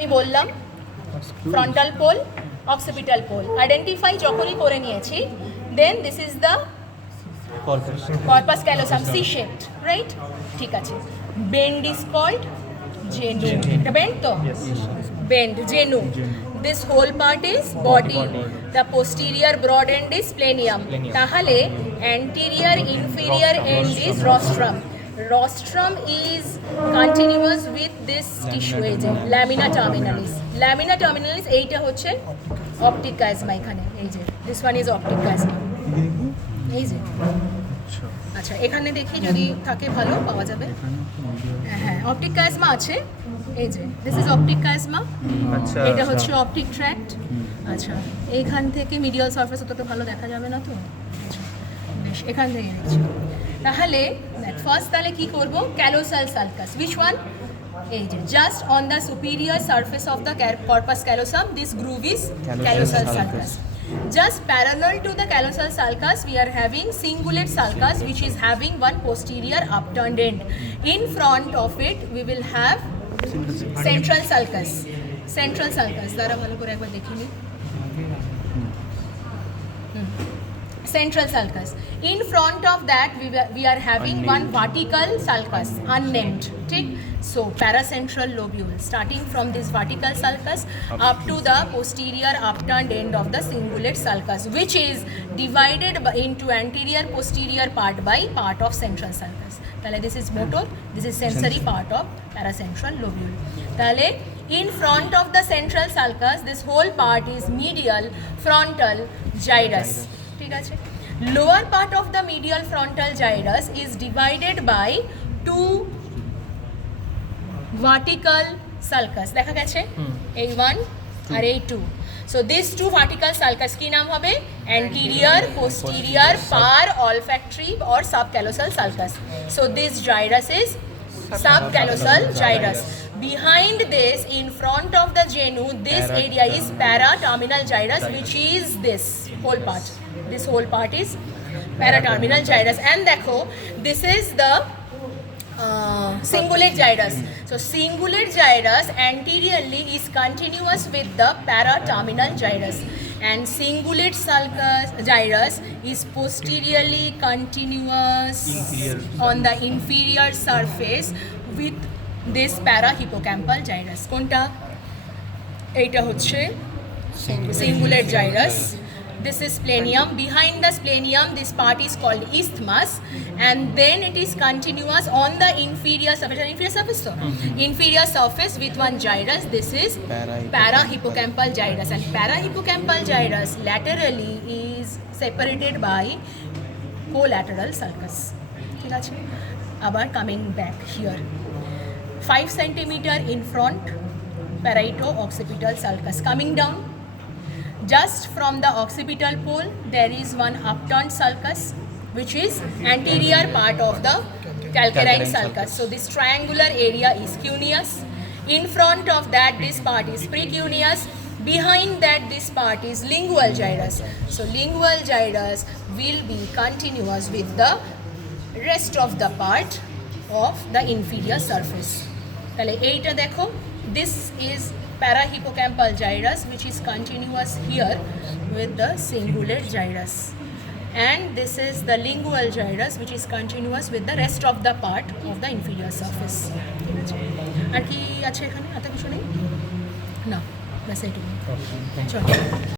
আমি বললাম frontal pole, occipital pole identify যখনই করে নিয়েছি, then this is the corpus callosum C shaped, right? ঠিক আছে। Bend is called genu. এটা বেন্ড তো? Bend, genu. This whole part is body. The posterior broad end is planium. তাহলে anterior inferior end is rostrum. Rostrum is continuous with this tissue, এই যে lamina terminalis. Lamina terminalis এইটা হচ্ছে optic chiasma, এখানে এই যে this one is optic chiasma, এই যে। আচ্ছা, এখানে দেখি যদি থাকে ভালো পাওয়া যাবে। হ্যাঁ, অপটিক কাইজমা আছে, এই যে দিস ইজ অপটিক কাইজমা। আচ্ছা, এটা হচ্ছে অপটিক ট্র্যাক্ট। আচ্ছা, এইখান থেকে মিডিয়াল সারফেস অতটা ভালো দেখা যাবে না তো। আচ্ছা, বেশ, এখান থেকে দেখছি। তাহলে ফার্স্ট তাহলে কি করব? Callosal sulcus, which one? এই যে just on the superior surface of the corpus callosum this groove is callosal sulcus. Just parallel to the callosal sulcus, we are having cingulate sulcus, which is having one posterior upturned end. In front of it, we will have central sulcus. Central sulcus. Dara bhalo kore ekbar dekhini. Central sulcus. In front of that, we are having one vertical sulcus, unnamed. ঠিক? So paracentral lobule, starting from this vertical sulcus up to the posterior upturned end of the cingulate sulcus, which is divided into anterior posterior part by part of central sulcus. Tale this is motor, this is sensory part of paracentral lobule. Tale in front of the central sulcus, this whole part is medial frontal gyrus. ঠিক আছে? Lower part of the medial frontal gyrus is divided by two vertical sulcus. দেখা গেছে? A1 R A2. So these two vertical sulcus কি নাম হবে? Anterior posterior par olfactory or subcallosal sulcus. So this gyrus is subcallosal gyrus. Behind this, in front of the genu, this area is paraterminal gyrus, which is this whole part. This whole part is paraterminal gyrus. And dekho, this is the cingulate gyrus. So cingulate gyrus anteriorly is continuous with the paraterminal gyrus, and cingulate sulcus gyrus is posteriorly continuous on the inferior surface with this parahippocampal gyrus. কোনটা? এইটা হচ্ছে cingulate gyrus. This is splenium. Behind the splenium, this part is called isthmus, and then it is continuous on the inferior surface. Inferior surface, so inferior surface with one gyrus. This is parahippocampal gyrus, and parahippocampal gyrus laterally is separated by collateral sulcus. ঠিক আছে? আবার coming back here, 5 cm in front, parieto-occipital sulcus. Coming down, just from the occipital pole, there is one upturned sulcus, which is anterior part of the calcarine sulcus. So this triangular area is cuneus. In front of that, this part is precuneus. Behind that, this part is lingual gyrus. So lingual gyrus will be continuous with the rest of the part of the inferior surface. তাহলে এইটা দেখো, this is parahippocampal gyrus, which is continuous here with the cingulate gyrus, and this is the lingual gyrus, which is continuous with the rest of the part of the inferior surface. ঠিক আছে? আর কি আছে এখানে? আর কিছু নেই না, ব্যাস এইটুকু। চলো।